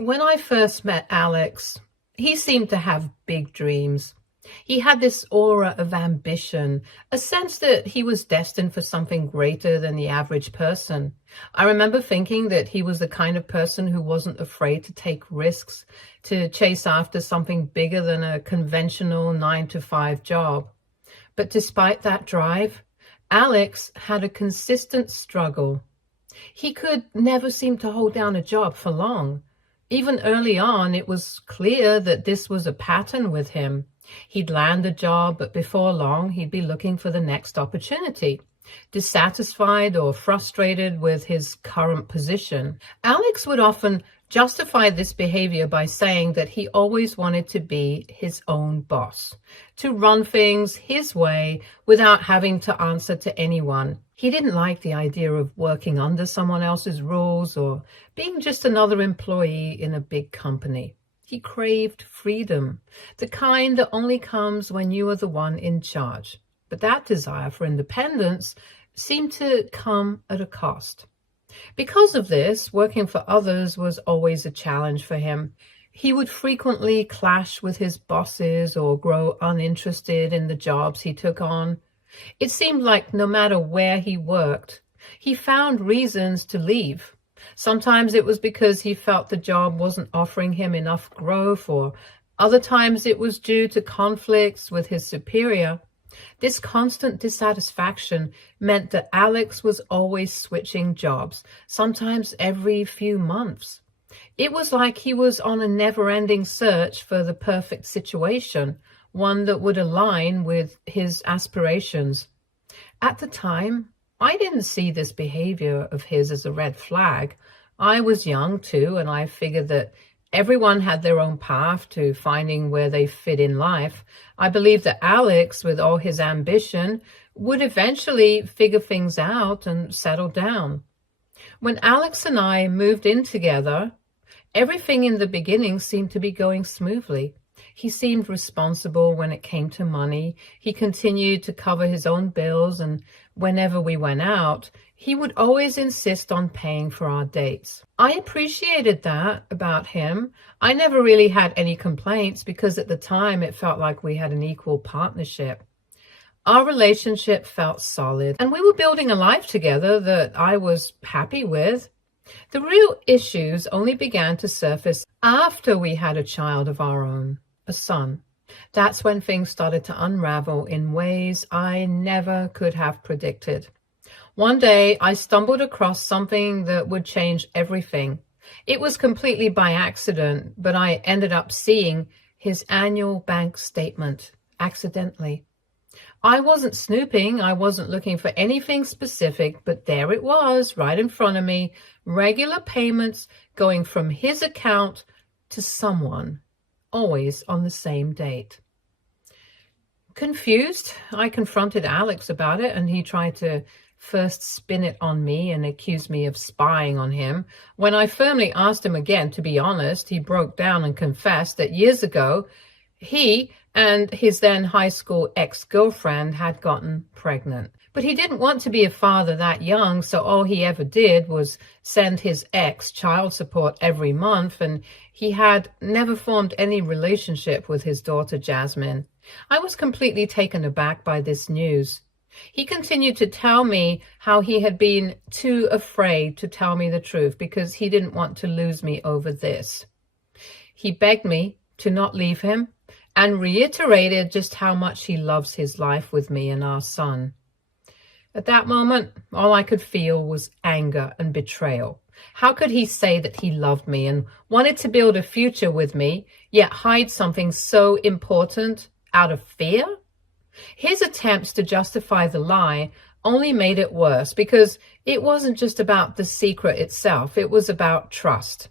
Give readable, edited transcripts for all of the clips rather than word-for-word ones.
When I first met Alex, he seemed to have big dreams. He had this aura of ambition, a sense that he was destined for something greater than the average person. I remember thinking that he was the kind of person who wasn't afraid to take risks, to chase after something bigger than a conventional 9 to 5 job. But despite that drive, Alex had a consistent struggle. He could never seem to hold down a job for long. Even early on, it was clear that this was a pattern with him. He'd land a job, but before long, he'd be looking for the next opportunity, dissatisfied or frustrated with his current position. Alex would often justify this behavior by saying that he always wanted to be his own boss, to run things his way without having to answer to anyone. He didn't like the idea of working under someone else's rules or being just another employee in a big company. He craved freedom, the kind that only comes when you are the one in charge. But that desire for independence seemed to come at a cost. Because of this, working for others was always a challenge for him. He would frequently clash with his bosses or grow uninterested in the jobs he took on. It seemed like no matter where he worked, he found reasons to leave. Sometimes it was because he felt the job wasn't offering him enough growth, or other times it was due to conflicts with his superior. This constant dissatisfaction meant that Alex was always switching jobs, sometimes every few months. It was like he was on a never-ending search for the perfect situation, one that would align with his aspirations. At the time, I didn't see this behavior of his as a red flag. I was young too, and I figured that everyone had their own path to finding where they fit in life. I believed that Alex, with all his ambition, would eventually figure things out and settle down. When Alex and I moved in together, everything in the beginning seemed to be going smoothly. He seemed responsible when it came to money. He continued to cover his own bills, and whenever we went out, he would always insist on paying for our dates. I appreciated that about him. I never really had any complaints because at the time it felt like we had an equal partnership. Our relationship felt solid, and we were building a life together that I was happy with. The real issues only began to surface after we had a child of our own, a son. That's when things started to unravel in ways I never could have predicted. One day, I stumbled across something that would change everything. It was completely by accident, but I ended up seeing his annual bank statement accidentally. I wasn't snooping, I wasn't looking for anything specific, but there it was, right in front of me, regular payments going from his account to someone, always on the same date. Confused, I confronted Alex about it, and he tried to first spin it on me and accuse me of spying on him. When I firmly asked him again to be honest, he broke down and confessed that years ago, he and his then high school ex-girlfriend had gotten pregnant. But he didn't want to be a father that young, so all he ever did was send his ex child support every month, and he had never formed any relationship with his daughter Jasmine. I was completely taken aback by this news. He continued to tell me how he had been too afraid to tell me the truth because he didn't want to lose me over this. He begged me to not leave him and reiterated just how much he loves his life with me and our son. At that moment, all I could feel was anger and betrayal. How could he say that he loved me and wanted to build a future with me, yet hide something so important out of fear? His attempts to justify the lie only made it worse because it wasn't just about the secret itself, it was about trust.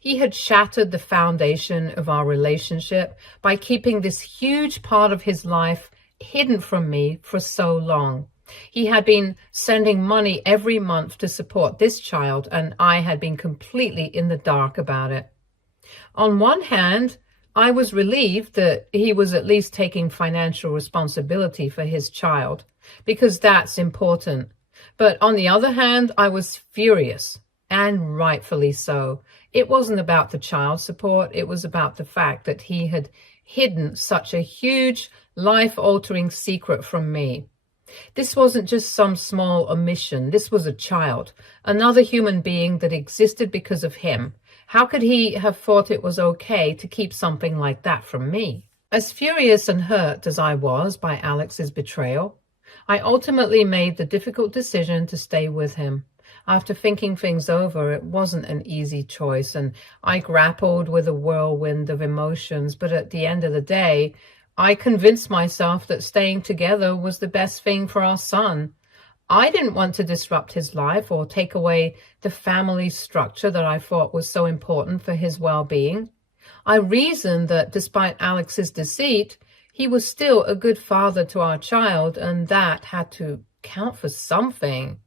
He had shattered the foundation of our relationship by keeping this huge part of his life hidden from me for so long. He had been sending money every month to support this child, and I had been completely in the dark about it. On one hand, I was relieved that he was at least taking financial responsibility for his child, because that's important. But on the other hand, I was furious, and rightfully so. It wasn't about the child support. It was about the fact that he had hidden such a huge, life-altering secret from me. This wasn't just some small omission. This was a child, another human being that existed because of him. How could he have thought it was okay to keep something like that from me? As furious and hurt as I was by Alex's betrayal, I ultimately made the difficult decision to stay with him. After thinking things over, it wasn't an easy choice, and I grappled with a whirlwind of emotions, but at the end of the day, I convinced myself that staying together was the best thing for our son. I didn't want to disrupt his life or take away the family structure that I thought was so important for his well-being. I reasoned that despite Alex's deceit, he was still a good father to our child, and that had to count for something.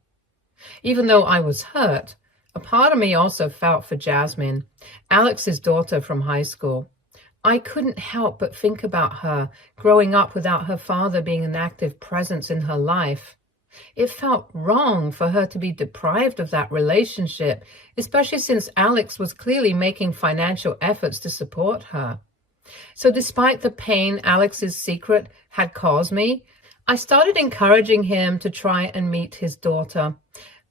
Even though I was hurt, a part of me also felt for Jasmine, Alex's daughter from high school. I couldn't help but think about her growing up without her father being an active presence in her life. It felt wrong for her to be deprived of that relationship, especially since Alex was clearly making financial efforts to support her. So despite the pain Alex's secret had caused me, I started encouraging him to try and meet his daughter.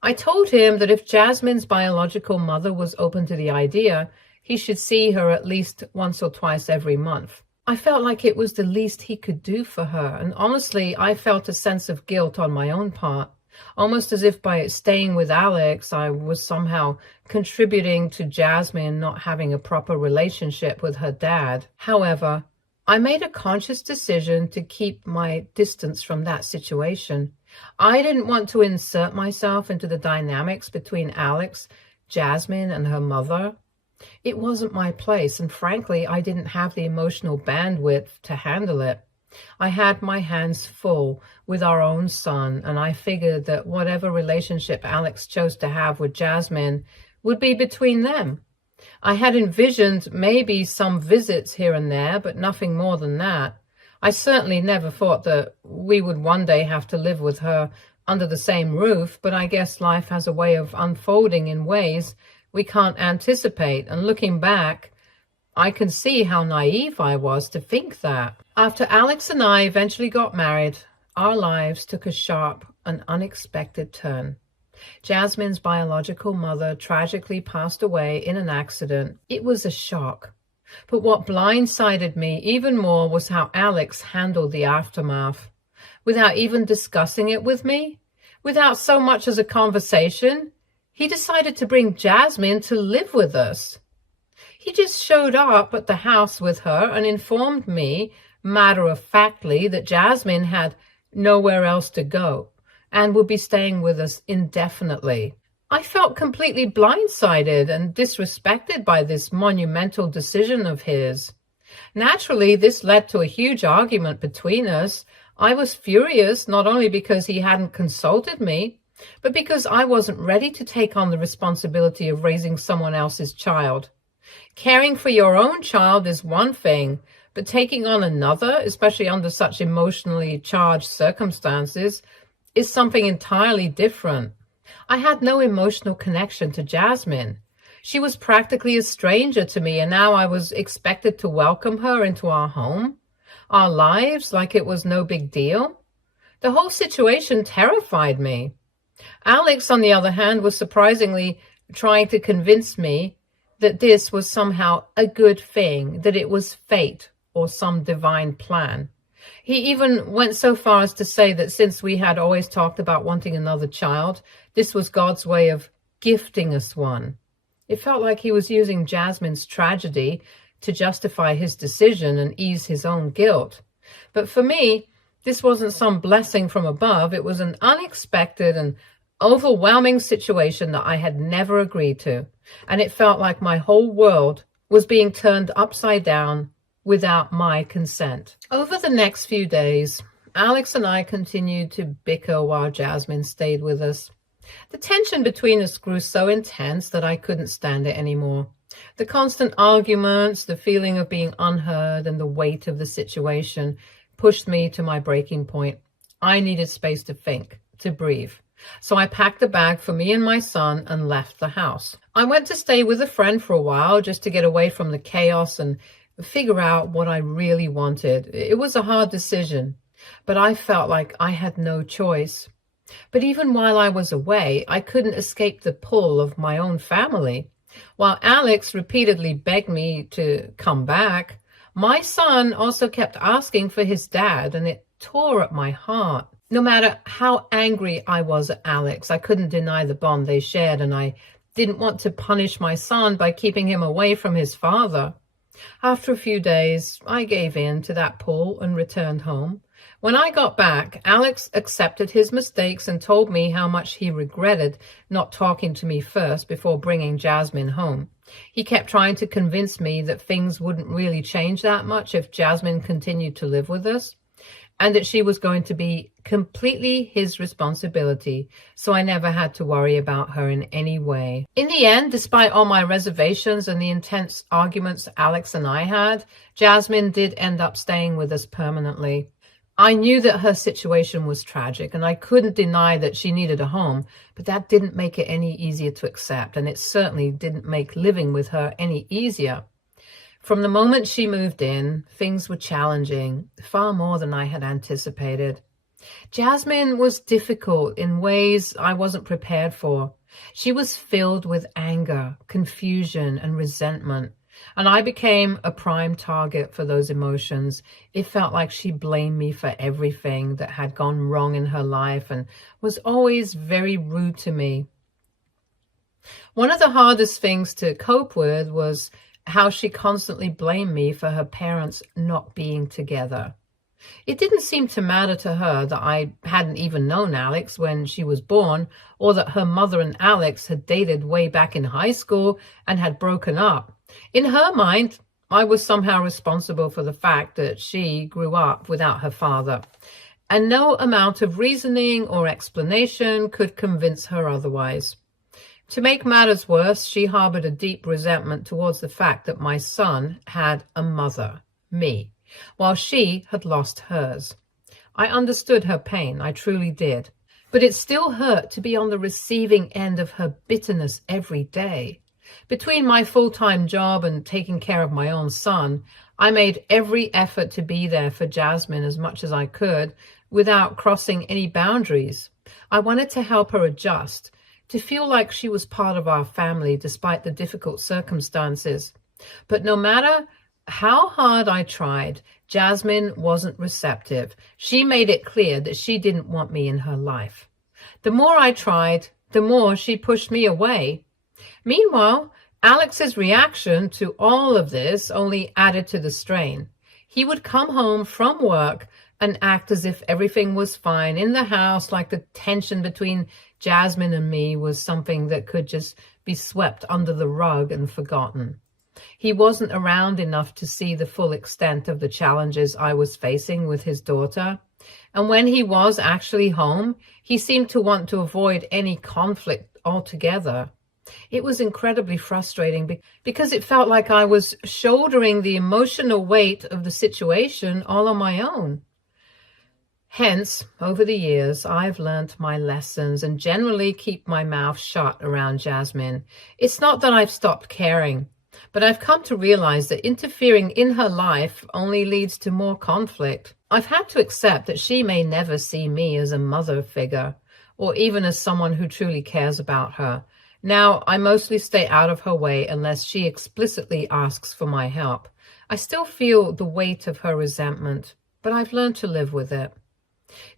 I told him that if Jasmine's biological mother was open to the idea, he should see her at least once or twice every month. I felt like it was the least he could do for her, and honestly, I felt a sense of guilt on my own part, almost as if by staying with Alex, I was somehow contributing to Jasmine not having a proper relationship with her dad. However, I made a conscious decision to keep my distance from that situation. I didn't want to insert myself into the dynamics between Alex, Jasmine, and her mother. It wasn't my place, and frankly, I didn't have the emotional bandwidth to handle it. I had my hands full with our own son, and I figured that whatever relationship Alex chose to have with Jasmine would be between them. I had envisioned maybe some visits here and there, but nothing more than that. I certainly never thought that we would one day have to live with her under the same roof, but I guess life has a way of unfolding in ways we can't anticipate, and looking back, I can see how naive I was to think that. After Alex and I eventually got married, our lives took a sharp and unexpected turn. Jasmine's biological mother tragically passed away in an accident. It was a shock. But what blindsided me even more was how Alex handled the aftermath. Without even discussing it with me, without so much as a conversation, he decided to bring Jasmine to live with us. He just showed up at the house with her and informed me, matter-of-factly, that Jasmine had nowhere else to go and would be staying with us indefinitely. I felt completely blindsided and disrespected by this monumental decision of his. Naturally, this led to a huge argument between us. I was furious, not only because he hadn't consulted me, but because I wasn't ready to take on the responsibility of raising someone else's child. Caring for your own child is one thing, but taking on another, especially under such emotionally charged circumstances, is something entirely different. I had no emotional connection to Jasmine. She was practically a stranger to me, and now I was expected to welcome her into our home, our lives, like it was no big deal. The whole situation terrified me. Alex, on the other hand, was surprisingly trying to convince me that this was somehow a good thing, that it was fate or some divine plan. He even went so far as to say that since we had always talked about wanting another child, this was God's way of gifting us one. It felt like he was using Jasmine's tragedy to justify his decision and ease his own guilt. But for me, this wasn't some blessing from above. It was an unexpected and overwhelming situation that I had never agreed to, and it felt like my whole world was being turned upside down without my consent. Over the next few days, Alex and I continued to bicker while Jasmine stayed with us. The tension between us grew so intense that I couldn't stand it anymore. The constant arguments, the feeling of being unheard, and the weight of the situation pushed me to my breaking point. I needed space to think, to breathe. So I packed a bag for me and my son and left the house. I went to stay with a friend for a while just to get away from the chaos and figure out what I really wanted. It was a hard decision, but I felt like I had no choice. But even while I was away, I couldn't escape the pull of my own family. While Alex repeatedly begged me to come back, my son also kept asking for his dad, and it tore at my heart. No matter how angry I was at Alex, I couldn't deny the bond they shared, and I didn't want to punish my son by keeping him away from his father. After a few days, I gave in to that pull and returned home. When I got back, Alex accepted his mistakes and told me how much he regretted not talking to me first before bringing Jasmine home. He kept trying to convince me that things wouldn't really change that much if Jasmine continued to live with us, and that she was going to be completely his responsibility, so I never had to worry about her in any way. In the end, despite all my reservations and the intense arguments Alex and I had, Jasmine did end up staying with us permanently. I knew that her situation was tragic, and I couldn't deny that she needed a home, but that didn't make it any easier to accept, and it certainly didn't make living with her any easier. From the moment she moved in, things were challenging, far more than I had anticipated. Jasmine was difficult in ways I wasn't prepared for. She was filled with anger, confusion, and resentment, and I became a prime target for those emotions. It felt like she blamed me for everything that had gone wrong in her life and was always very rude to me. One of the hardest things to cope with was how she constantly blamed me for her parents not being together. It didn't seem to matter to her that I hadn't even known Alex when she was born, or that her mother and Alex had dated way back in high school and had broken up. In her mind, I was somehow responsible for the fact that she grew up without her father, and no amount of reasoning or explanation could convince her otherwise. To make matters worse, she harbored a deep resentment towards the fact that my son had a mother, me, while she had lost hers. I understood her pain, I truly did, but it still hurt to be on the receiving end of her bitterness every day. Between my full-time job and taking care of my own son, I made every effort to be there for Jasmine as much as I could without crossing any boundaries. I wanted to help her adjust, to feel like she was part of our family despite the difficult circumstances. But no matter how hard I tried, Jasmine wasn't receptive. She made it clear that she didn't want me in her life. The more I tried, the more she pushed me away. Meanwhile, Alex's reaction to all of this only added to the strain. He would come home from work and act as if everything was fine in the house, like the tension between Jasmine and me was something that could just be swept under the rug and forgotten. He wasn't around enough to see the full extent of the challenges I was facing with his daughter. And when he was actually home, he seemed to want to avoid any conflict altogether. It was incredibly frustrating because it felt like I was shouldering the emotional weight of the situation all on my own. Hence, over the years, I've learned my lessons and generally keep my mouth shut around Jasmine. It's not that I've stopped caring, but I've come to realize that interfering in her life only leads to more conflict. I've had to accept that she may never see me as a mother figure, or even as someone who truly cares about her. Now, I mostly stay out of her way unless she explicitly asks for my help. I still feel the weight of her resentment, but I've learned to live with it.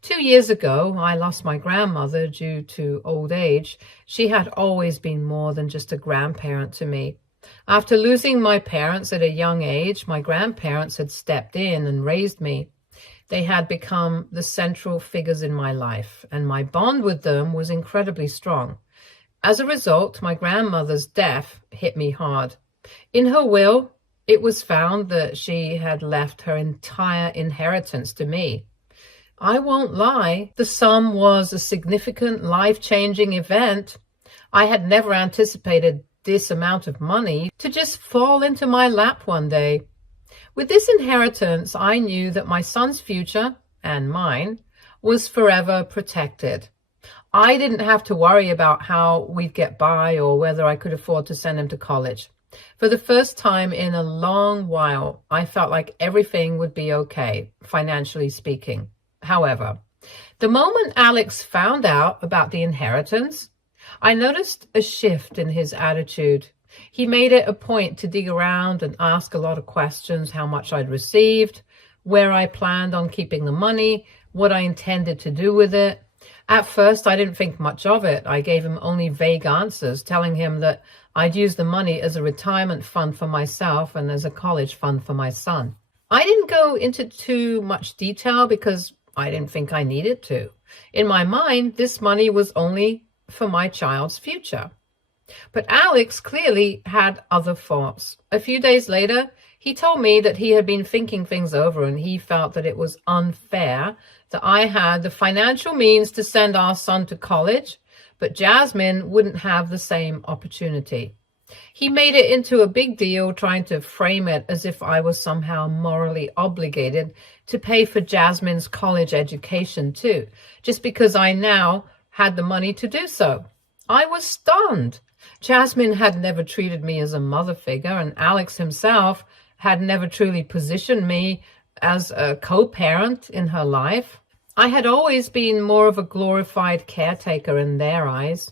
2 years ago, I lost my grandmother due to old age. She had always been more than just a grandparent to me. After losing my parents at a young age, my grandparents had stepped in and raised me. They had become the central figures in my life, and my bond with them was incredibly strong. As a result, my grandmother's death hit me hard. In her will, it was found that she had left her entire inheritance to me. I won't lie, the sum was a significant life-changing event. I had never anticipated this amount of money to just fall into my lap one day. With this inheritance, I knew that my son's future, and mine, was forever protected. I didn't have to worry about how we'd get by or whether I could afford to send him to college. For the first time in a long while, I felt like everything would be okay, financially speaking. However, the moment Alex found out about the inheritance, I noticed a shift in his attitude. He made it a point to dig around and ask a lot of questions: how much I'd received, where I planned on keeping the money, what I intended to do with it. At first, I didn't think much of it. I gave him only vague answers, telling him that I'd use the money as a retirement fund for myself and as a college fund for my son. I didn't go into too much detail because I didn't think I needed to. In my mind, this money was only for my child's future. But Alex clearly had other thoughts. A few days later, he told me that he had been thinking things over and he felt that it was unfair that I had the financial means to send our son to college, but Jasmine wouldn't have the same opportunity. He made it into a big deal, trying to frame it as if I was somehow morally obligated to pay for Jasmine's college education too, just because I now had the money to do so. I was stunned. Jasmine had never treated me as a mother figure, and Alex himself had never truly positioned me as a co-parent in her life. I had always been more of a glorified caretaker in their eyes,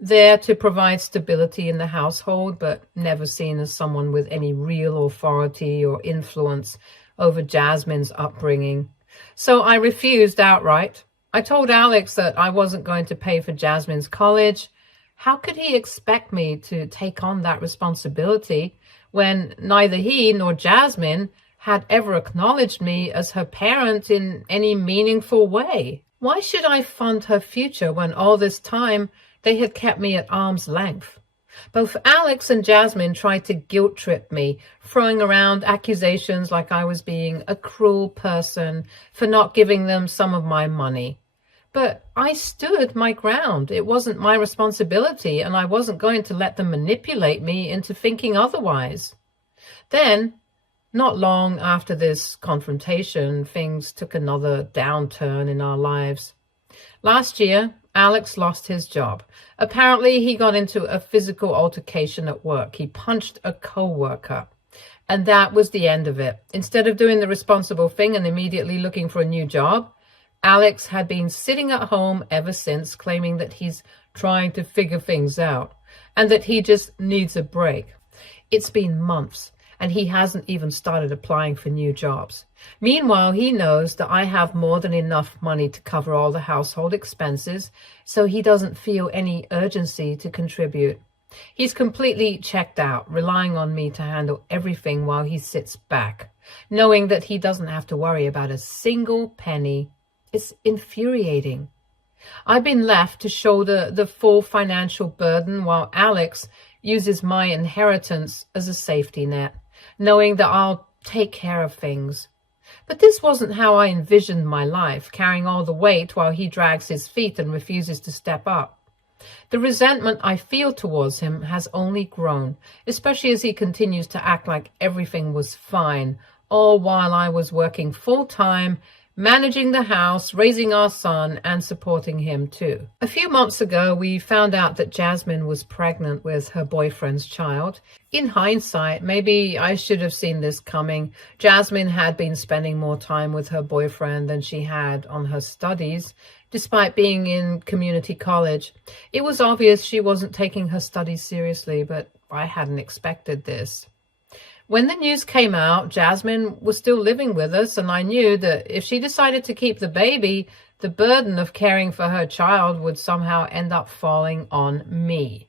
there to provide stability in the household, but never seen as someone with any real authority or influence over Jasmine's upbringing. So I refused outright. I told Alex that I wasn't going to pay for Jasmine's college. How could he expect me to take on that responsibility when neither he nor Jasmine had ever acknowledged me as her parent in any meaningful way? Why should I fund her future when all this time they had kept me at arm's length? Both Alex and Jasmine tried to guilt trip me, throwing around accusations like I was being a cruel person for not giving them some of my money. But I stood my ground. It wasn't my responsibility, and I wasn't going to let them manipulate me into thinking otherwise. Then, not long after this confrontation, things took another downturn in our lives. Last year, Alex lost his job. Apparently, he got into a physical altercation at work. He punched a co-worker. And that was the end of it. Instead of doing the responsible thing and immediately looking for a new job, Alex had been sitting at home ever since, claiming that he's trying to figure things out and that he just needs a break. It's been months, and he hasn't even started applying for new jobs. Meanwhile, he knows that I have more than enough money to cover all the household expenses, so he doesn't feel any urgency to contribute. He's completely checked out, relying on me to handle everything while he sits back, knowing that he doesn't have to worry about a single penny. It's infuriating. I've been left to shoulder the full financial burden while Alex uses my inheritance as a safety net, knowing that I'll take care of things. But this wasn't how I envisioned my life, carrying all the weight while he drags his feet and refuses to step up. The resentment I feel towards him has only grown, especially as he continues to act like everything was fine, all while I was working full-time, managing the house, raising our son, and supporting him too. A few months ago, we found out that Jasmine was pregnant with her boyfriend's child. In hindsight, maybe I should have seen this coming. Jasmine had been spending more time with her boyfriend than she had on her studies, despite being in community college. It was obvious she wasn't taking her studies seriously, but I hadn't expected this. When the news came out, Jasmine was still living with us, and I knew that if she decided to keep the baby, the burden of caring for her child would somehow end up falling on me.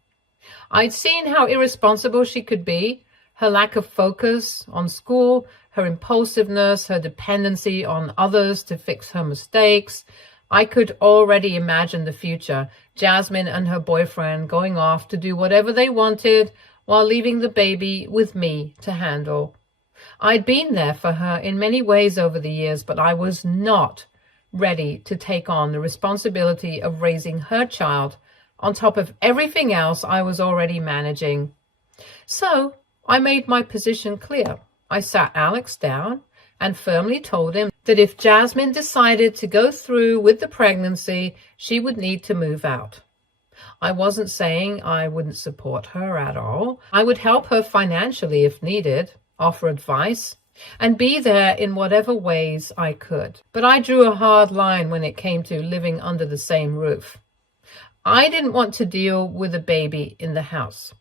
I'd seen how irresponsible she could be, her lack of focus on school, her impulsiveness, her dependency on others to fix her mistakes. I could already imagine the future, Jasmine and her boyfriend going off to do whatever they wanted, while leaving the baby with me to handle. I'd been there for her in many ways over the years, but I was not ready to take on the responsibility of raising her child on top of everything else I was already managing. So I made my position clear. I sat Alex down, and firmly told him that if Jasmine decided to go through with the pregnancy, she would need to move out. I wasn't saying I wouldn't support her at all. I would help her financially if needed, offer advice, and be there in whatever ways I could. But I drew a hard line when it came to living under the same roof. I didn't want to deal with a baby in the house.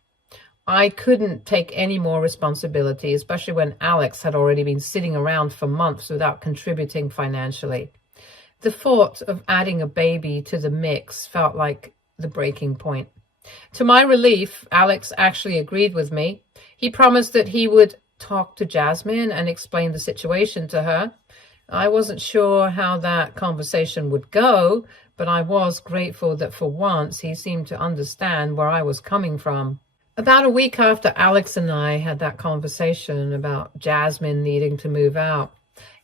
I couldn't take any more responsibility, especially when Alex had already been sitting around for months without contributing financially. The thought of adding a baby to the mix felt like the breaking point. To my relief, Alex actually agreed with me. He promised that he would talk to Jasmine and explain the situation to her. I wasn't sure how that conversation would go, but I was grateful that for once he seemed to understand where I was coming from. About a week after Alex and I had that conversation about Jasmine needing to move out,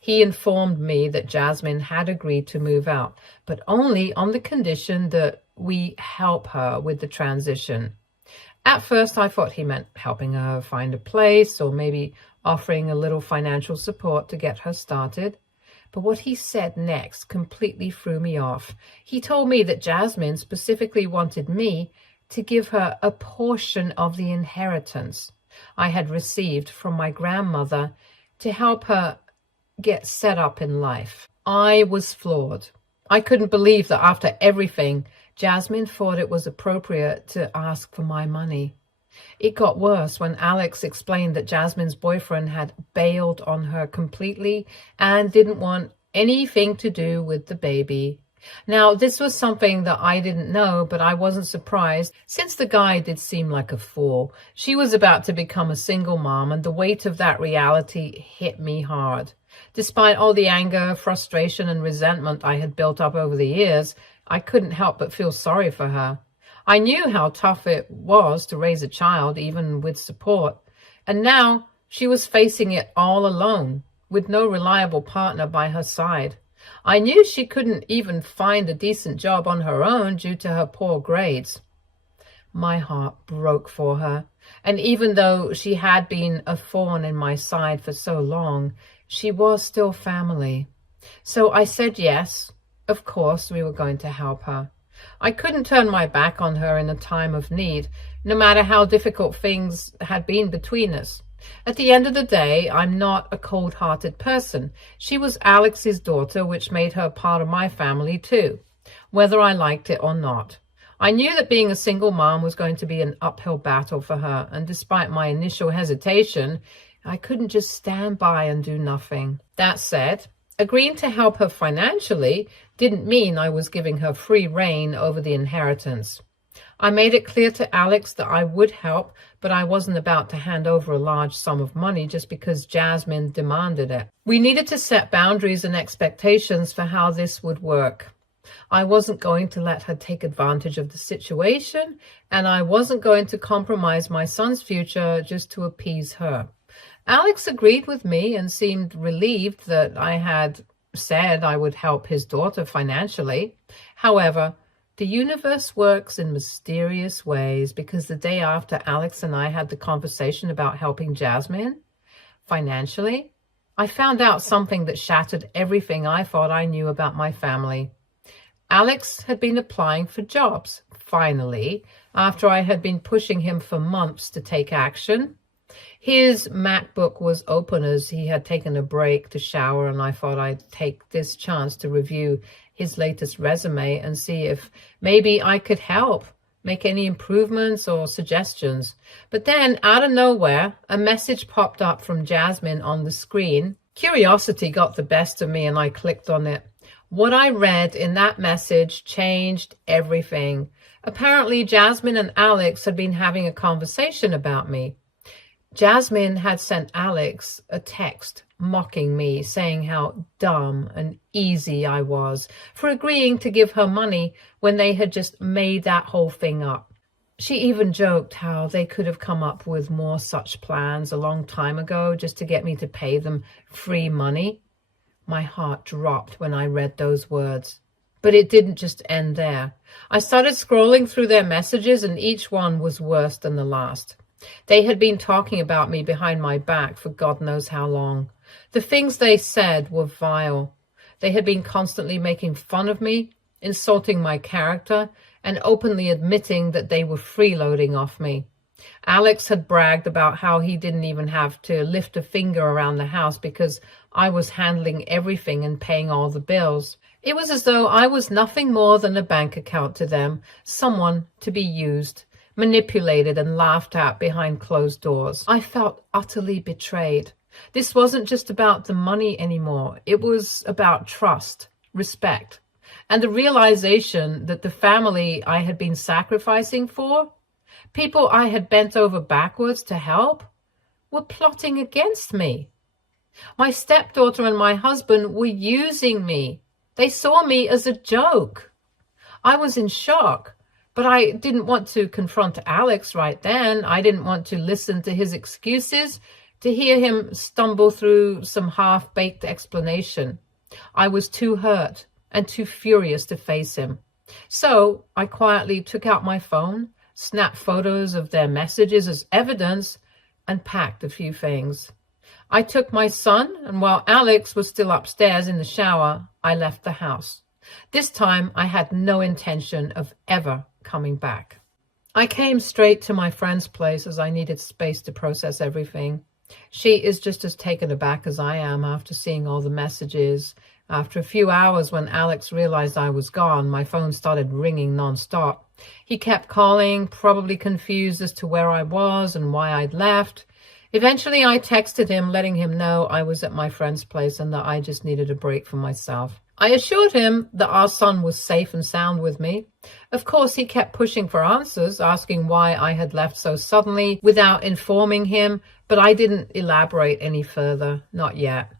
he informed me that Jasmine had agreed to move out, but only on the condition that we help her with the transition. At first, I thought he meant helping her find a place or maybe offering a little financial support to get her started. But what he said next completely threw me off. He told me that Jasmine specifically wanted me to give her a portion of the inheritance I had received from my grandmother to help her get set up in life. I was floored. I couldn't believe that after everything, Jasmine thought it was appropriate to ask for my money. It got worse when Alex explained that Jasmine's boyfriend had bailed on her completely and didn't want anything to do with the baby. Now, this was something that I didn't know, but I wasn't surprised since the guy did seem like a fool. She was about to become a single mom, and the weight of that reality hit me hard. Despite all the anger, frustration, and resentment I had built up over the years, I couldn't help but feel sorry for her. I knew how tough it was to raise a child, even with support, and now she was facing it all alone, with no reliable partner by her side. I knew she couldn't even find a decent job on her own due to her poor grades. My heart broke for her, and even though she had been a thorn in my side for so long, she was still family. So I said yes, of course we were going to help her. I couldn't turn my back on her in a time of need, no matter how difficult things had been between us. At the end of the day, I'm not a cold-hearted person. She was Alex's daughter, which made her part of my family too, whether I liked it or not. I knew that being a single mom was going to be an uphill battle for her, and despite my initial hesitation, I couldn't just stand by and do nothing. That said, agreeing to help her financially didn't mean I was giving her free rein over the inheritance. I made it clear to Alex that I would help, but I wasn't about to hand over a large sum of money just because Jasmine demanded it. We needed to set boundaries and expectations for how this would work. I wasn't going to let her take advantage of the situation, and I wasn't going to compromise my son's future just to appease her. Alex agreed with me and seemed relieved that I had said I would help his daughter financially. However, the universe works in mysterious ways, because the day after Alex and I had the conversation about helping Jasmine financially, I found out something that shattered everything I thought I knew about my family. Alex had been applying for jobs, finally, after I had been pushing him for months to take action. His MacBook was open as he had taken a break to shower, and I thought I'd take this chance to review his latest resume and see if maybe I could help, make any improvements or suggestions. But then, out of nowhere, a message popped up from Jasmine on the screen. Curiosity got the best of me, and I clicked on it. What I read in that message changed everything. Apparently, Jasmine and Alex had been having a conversation about me. Jasmine had sent Alex a text mocking me, saying how dumb and easy I was for agreeing to give her money when they had just made that whole thing up. She even joked how they could have come up with more such plans a long time ago just to get me to pay them free money. My heart dropped when I read those words. But it didn't just end there. I started scrolling through their messages, and each one was worse than the last. They had been talking about me behind my back for God knows how long. The things they said were vile. They had been constantly making fun of me, insulting my character, and openly admitting that they were freeloading off me. Alex had bragged about how he didn't even have to lift a finger around the house because I was handling everything and paying all the bills. It was as though I was nothing more than a bank account to them, someone to be used, manipulated and laughed at behind closed doors. I felt utterly betrayed. This wasn't just about the money anymore. It was about trust, respect, and the realization that the family I had been sacrificing for, people I had bent over backwards to help, were plotting against me. My stepdaughter and my husband were using me. They saw me as a joke. I was in shock, but I didn't want to confront Alex right then. I didn't want to listen to his excuses, to hear him stumble through some half-baked explanation. I was too hurt and too furious to face him. So I quietly took out my phone, snapped photos of their messages as evidence, and packed a few things. I took my son, and while Alex was still upstairs in the shower, I left the house. This time, I had no intention of ever coming back. I came straight to my friend's place as I needed space to process everything. She is just as taken aback as I am after seeing all the messages. After a few hours, when Alex realized I was gone, my phone started ringing nonstop. He kept calling, probably confused as to where I was and why I'd left. Eventually, I texted him, letting him know I was at my friend's place and that I just needed a break for myself. I assured him that our son was safe and sound with me. Of course, he kept pushing for answers, asking why I had left so suddenly without informing him, but I didn't elaborate any further, not yet.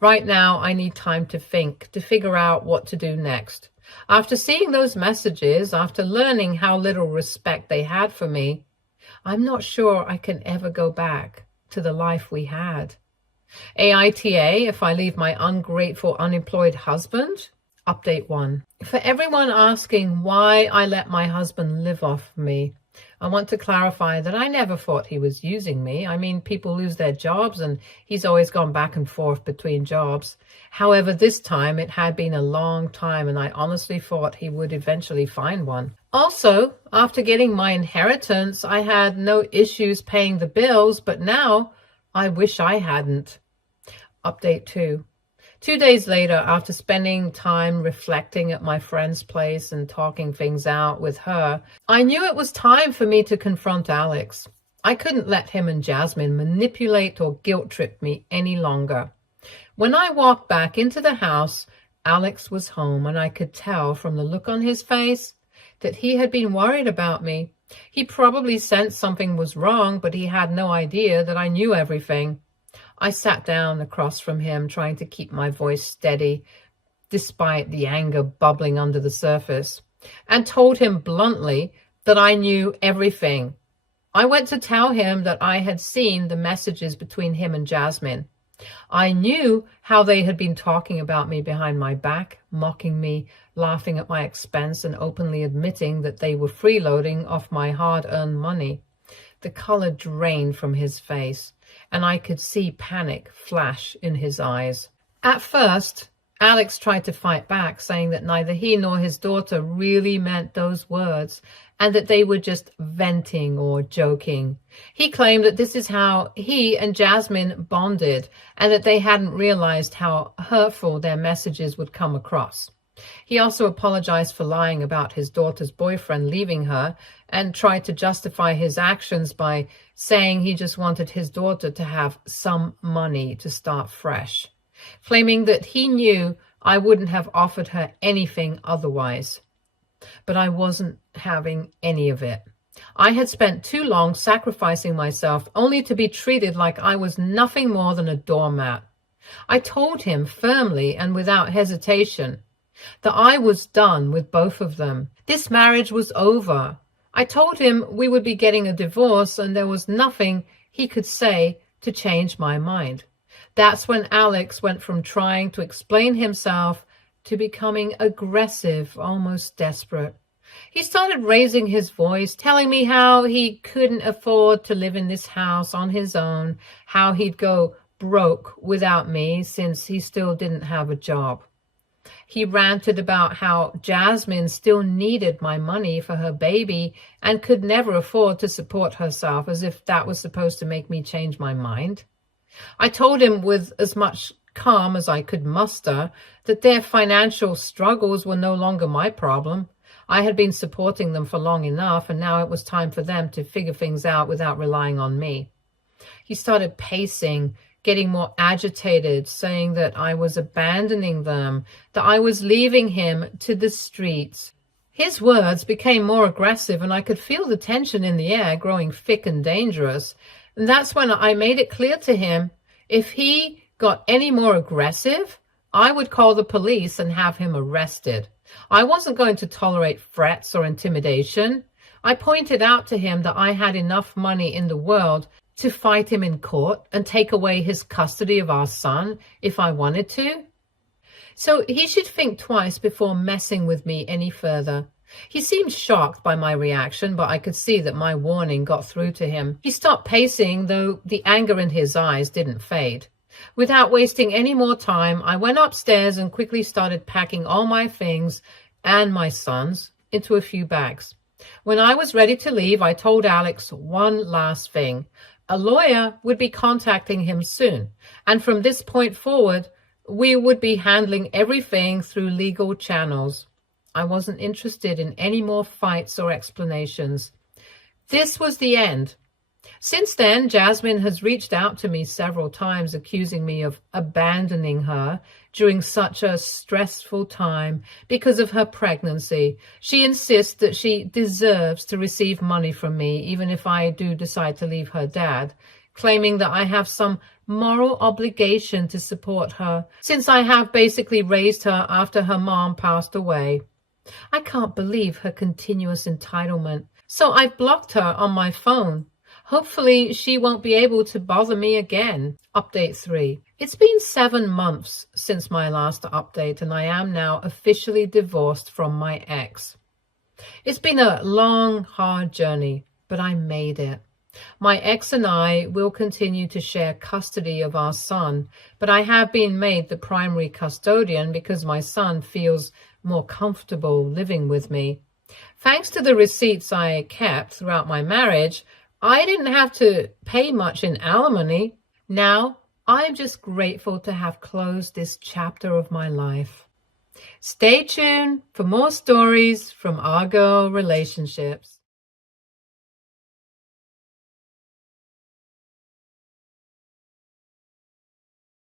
Right now, I need time to think, to figure out what to do next. After seeing those messages, after learning how little respect they had for me, I'm not sure I can ever go back to the life we had. AITA, if I leave my ungrateful, unemployed husband? Update 1. For everyone asking why I let my husband live off me, I want to clarify that I never thought he was using me. I mean, people lose their jobs and he's always gone back and forth between jobs. However, this time it had been a long time and I honestly thought he would eventually find one. Also, after getting my inheritance, I had no issues paying the bills, but now I wish I hadn't. Update 2. 2 days later, after spending time reflecting at my friend's place and talking things out with her, I knew it was time for me to confront Alex. I couldn't let him and Jasmine manipulate or guilt-trip me any longer. When I walked back into the house, Alex was home, and I could tell from the look on his face that he had been worried about me. He probably sensed something was wrong, but he had no idea that I knew everything. I sat down across from him, trying to keep my voice steady, despite the anger bubbling under the surface, and told him bluntly that I knew everything. I went to tell him that I had seen the messages between him and Jasmine. I knew how they had been talking about me behind my back, mocking me, laughing at my expense, and openly admitting that they were freeloading off my hard-earned money. The color drained from his face, and I could see panic flash in his eyes. At first, Alex tried to fight back, saying that neither he nor his daughter really meant those words, and that they were just venting or joking. He claimed that this is how he and Jasmine bonded, and that they hadn't realized how hurtful their messages would come across. He also apologized for lying about his daughter's boyfriend leaving her and tried to justify his actions by saying he just wanted his daughter to have some money to start fresh, claiming that he knew I wouldn't have offered her anything otherwise. But I wasn't having any of it. I had spent too long sacrificing myself only to be treated like I was nothing more than a doormat. I told him firmly and without hesitation that I was done with both of them. This marriage was over. I told him we would be getting a divorce and there was nothing he could say to change my mind. That's when Alex went from trying to explain himself to becoming aggressive, almost desperate. He started raising his voice, telling me how he couldn't afford to live in this house on his own, how he'd go broke without me since he still didn't have a job. He ranted about how Jasmine still needed my money for her baby and could never afford to support herself, as if that was supposed to make me change my mind. I told him with as much calm as I could muster that their financial struggles were no longer my problem. I had been supporting them for long enough, and now it was time for them to figure things out without relying on me. He started pacing, getting more agitated, saying that I was abandoning them, that I was leaving him to the streets. His words became more aggressive, and I could feel the tension in the air growing thick and dangerous. And that's when I made it clear to him, if he got any more aggressive, I would call the police and have him arrested. I wasn't going to tolerate threats or intimidation. I pointed out to him that I had enough money in the world to fight him in court and take away his custody of our son if I wanted to. So he should think twice before messing with me any further. He seemed shocked by my reaction, but I could see that my warning got through to him. He stopped pacing, though the anger in his eyes didn't fade. Without wasting any more time, I went upstairs and quickly started packing all my things and my son's into a few bags. When I was ready to leave, I told Alex one last thing. A lawyer would be contacting him soon, and from this point forward, we would be handling everything through legal channels. I wasn't interested in any more fights or explanations. This was the end. Since then, Jasmine has reached out to me several times, accusing me of abandoning her during such a stressful time because of her pregnancy. She insists that she deserves to receive money from me, even if I do decide to leave her dad, claiming that I have some moral obligation to support her, since I have basically raised her after her mom passed away. I can't believe her continuous entitlement, so I've blocked her on my phone. Hopefully she won't be able to bother me again. Update 3. It's been 7 months since my last update, and I am now officially divorced from my ex. It's been a long, hard journey, but I made it. My ex and I will continue to share custody of our son, but I have been made the primary custodian because my son feels more comfortable living with me. Thanks to the receipts I kept throughout my marriage, I didn't have to pay much in alimony. Now, I'm just grateful to have closed this chapter of my life. Stay tuned for more stories from our girl relationships.